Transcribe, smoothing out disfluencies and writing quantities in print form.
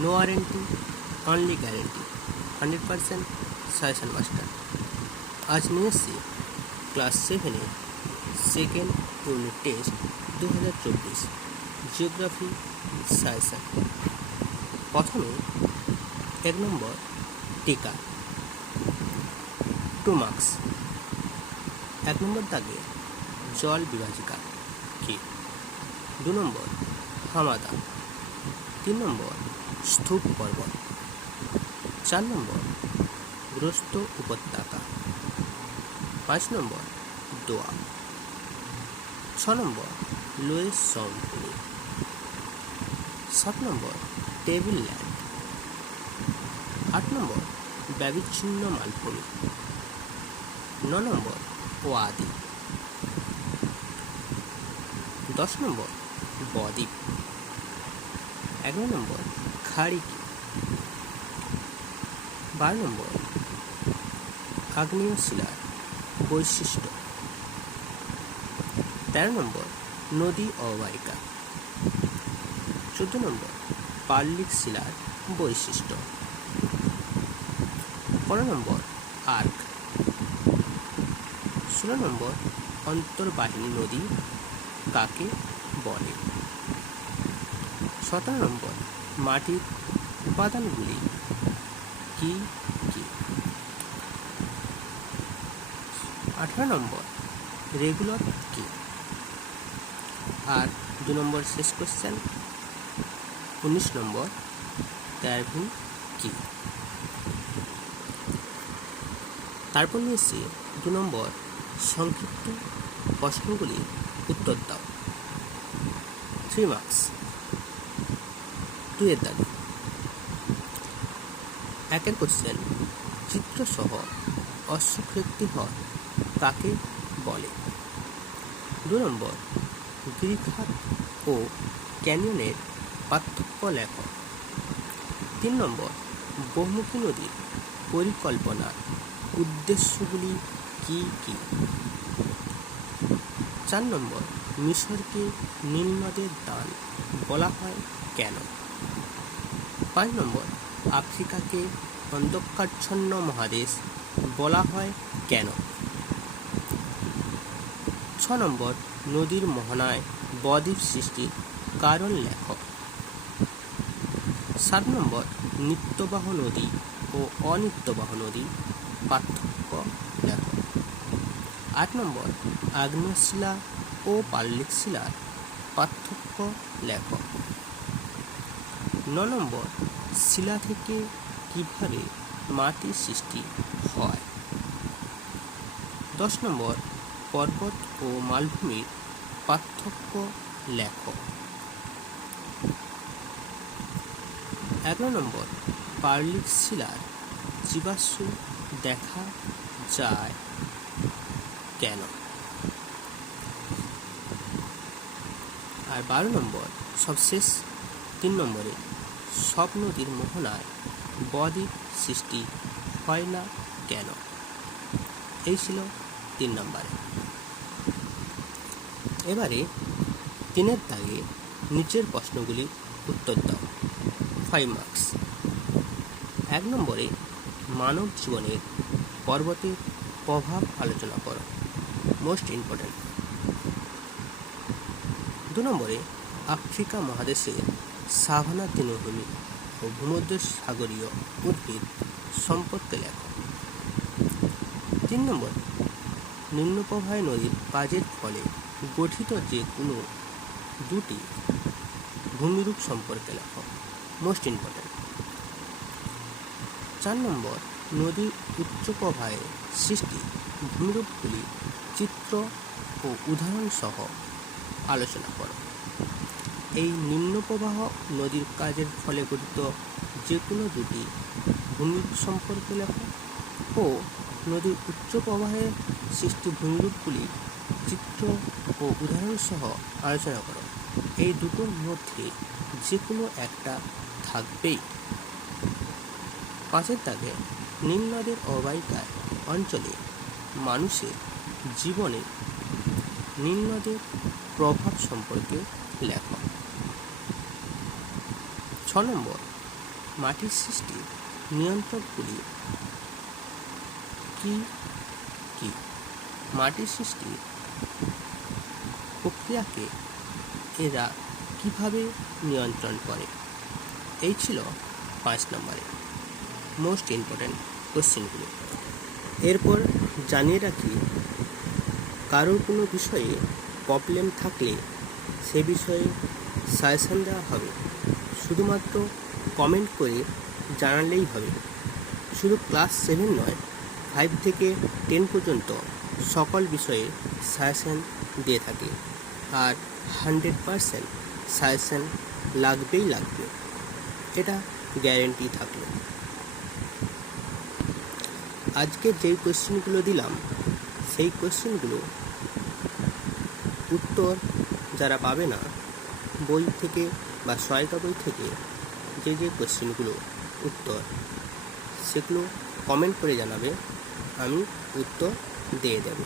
No warranty only guarantee 100% suggestion master. আজ নিয়ে এসেছি ক্লাস 7-এর second unit test 2024 geography suggestion. প্রথমে 1 নম্বর টিকা 2 মার্কস। 1 নম্বর দাগে জল বিভাজিকা কি? 2 নম্বর হামাদা। 3 নম্বর স্তূপ পর্বত। 4 নম্বর গ্রস্ত উপত্যকা। 5 নম্বর দোয়া। 6 নম্বর লোয়েস সমভূমি। 7 নম্বর টেবিল ল্যান্ড। 8 নম্বর ব্যবিচ্ছিন্ন মালভূমি। 9 নম্বর ওয়াদি। 10 নম্বর বদ্বীপ। 11 নম্বর খাড়িকি। 12 নম্বর আগ্নেয় শিলার বৈশিষ্ট্য। 13 নম্বর নদী অববাহিকা। 14 নম্বর পাললিক শিলার বৈশিষ্ট্য। 15 নম্বর আর্ক। 16 নম্বর অন্তর্বাহিনী নদী কাকে বলে। 17 নম্বর মাটির উপাদানগুলি কি কি। 18 নম্বর রেগুলার কি। আর 2 নম্বর শেষ কোশ্চেন 19 নম্বর টারবিন কি। তারপর নিয়েছি 2 নম্বর সংক্ষিপ্ত প্রশ্নগুলির উত্তর দাও। 3 মার্কস। 2 এর দাগে 1 কোশ্চেন চিত্রসহ অশ্বক্ষেত্রী হ্রদ কাকে বলে। 2 নম্বর গিরিখাত ও ক্যানিয়নের পার্থক্য লেখ। 3 নম্বর বহুমুখী নদীর পরিকল্পনার উদ্দেশ্যগুলি কি কি। 4 নম্বর মিশরকে নীল নদের দান বলা হয় কেন। 5 নম্বর আফ্রিকাকে অন্ধকারাচ্ছন্ন মহাদেশ বলা হয় কেন। 6 নম্বর নদীর মোহনায় বদ্বীপ সৃষ্টির কারণ লেখ। 7 নম্বর নিত্যবাহ নদী ও অনিত্যবাহ নদী পার্থক্য লেখ। 8 নম্বর আগ্নেয় শিলা ও পাললিক শিলার পার্থক্য লেখ। 9 নম্বর শিলা থেকে কিভাবে মাটির সৃষ্টি হয়। 10 নম্বর পর্বত ও মালভূমির পার্থক্য লেখ। 11 নম্বর পাললিক শিলার জীবাশ্ম দেখা যায় কেন। আর 12 নম্বর সবশেষ 3 নম্বরে সব নদীর মোহনায় বদ্বীপ সৃষ্টি হয় না কেন। এই ছিল 3 নম্বরে। এবারে 3 এর দাগে নিচের প্রশ্নগুলির উত্তর দাও। 5 মার্কস। 1 নম্বরে মানব জীবনের পর্বতের প্রভাব আলোচনা করো, মোস্ট ইম্পর্টেন্ট। 2 নম্বরে আফ্রিকা মহাদেশের সাভানা তৃণভূমি ও ভূমধ্যসাগরীয় উদ্ভিদ সম্পর্কে লেখ। 3 নম্বর নিম্নপ্রবাহে নদীর কাজের ফলে গঠিত যে কোনো 2টি ভূমিরূপ সম্পর্কে লেখ, মোস্ট ইম্পর্টেন্ট। 4 নম্বর নদীর উচ্চ প্রবাহে সৃষ্টি ভূমিরূপগুলি চিত্র ও উদাহরণ সহ আলোচনা করো। এই নিম্নপ্রবাহ নদীর কাজের ফলে গঠিত যে কোনো 2টি ভূমিরূপ সম্পর্কে লেখ ও নদীর উচ্চ প্রবাহে সৃষ্টি ভূমিরূপগুলি চিত্র ও উদাহরণ সহ আলোচনা করো। এই দুটোর মধ্যে যে কোনো একটা থাকবেই। 5 এর দাগে নীল নদের অববাহিকায় অঞ্চলে মানুষের জীবনে নীল নদের প্রভাব সম্পর্কে লেখ। 6 নম্বর মাটির সৃষ্টি নিয়ন্ত্রকগুলি কি কি? মাটির সৃষ্টি প্রক্রিয়াকে এরা কিভাবে নিয়ন্ত্রণ করে? এই ছিল 5 নম্বরে মোস্ট ইম্পর্ট্যান্ট কোশ্চেনগুলো। এরপর জানিয়ে রাখি, কারোর কোনো বিষয়ে প্রবলেম থাকলে সে বিষয়ে সাজেশান দেওয়া হবে, শুধুমাত্র কমেন্ট করে জানালেই হবে। শুধু ক্লাস 7 নয়, 5 থেকে 10 পর্যন্ত সকল বিষয়ে সাজেশান দিয়ে থাকি, আর 100% সাজেশান লাগবেই লাগবে, এটা গ্যারেন্টি থাকলো। আজকে যেই কোশ্চেনগুলো দিলাম সেই কোশ্চেনগুলো উত্তর যারা পাবে না, বই থেকে বা সহায়িকা বই থেকে যে কোশ্চেনগুলো উত্তর, সেগুলো কমেন্ট করে জানাবে, আমি উত্তর দিয়ে দেব।